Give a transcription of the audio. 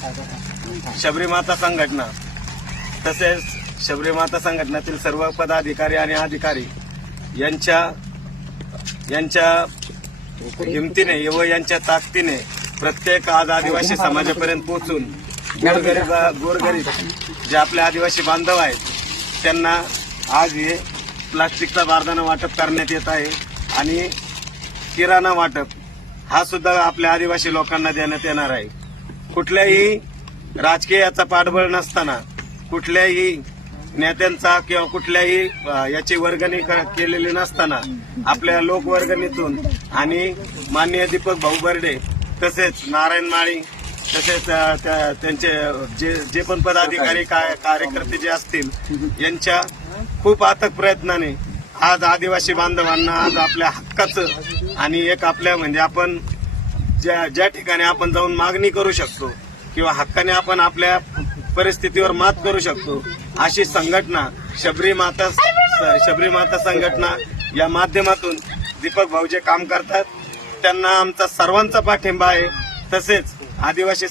शबरी माता संघटना तसेच शबरी माता संघटनेतील सर्व पदाधिकारी आणि अधिकारी यांच्या हिमतीने व यांच्या ताकदीने प्रत्येक आज आदिवासी समाजापर्यंत पोहोचून गोरगरीब जे आपले आदिवासी बांधव आहेत त्यांना आज हे प्लास्टिकचा बारदाना वाटप करण्यात येत आहे आणि किराणा वाटप हा सुद्धा आपल्या आदिवासी लोकांना देण्यात येणार आहे। कुठल्याही राजकीयाचा पाठबळ नसताना कुठल्याही नेत्यांचा किंवा कुठल्याही याची वर्गणी केलेली नसताना आपल्या लोकवर्गणीतून आणि माननीय दीपक भाऊ बर्डे तसेच नारायण माळी तसेच त्यांचे जे पण पदाधिकारी कार्यकर्ते जे असतील यांच्या खूप अथक प्रयत्नाने आज आदिवासी बांधवांना आज आपल्या हक्काचं आणि एक आपल्या म्हणजे आपण ज्या ठिकाणी आपण जाऊन मागणी करू शकतो किंवा हक्काने आपण आपल्या परिस्थितीवर मात करू शकतो अशी संघटना शबरी माता संघटना या माध्यमातून दीपक भाऊ जे काम करतात त्यांना आमचा सर्वांचा पाठिंबा आहे। तसेच आदिवासी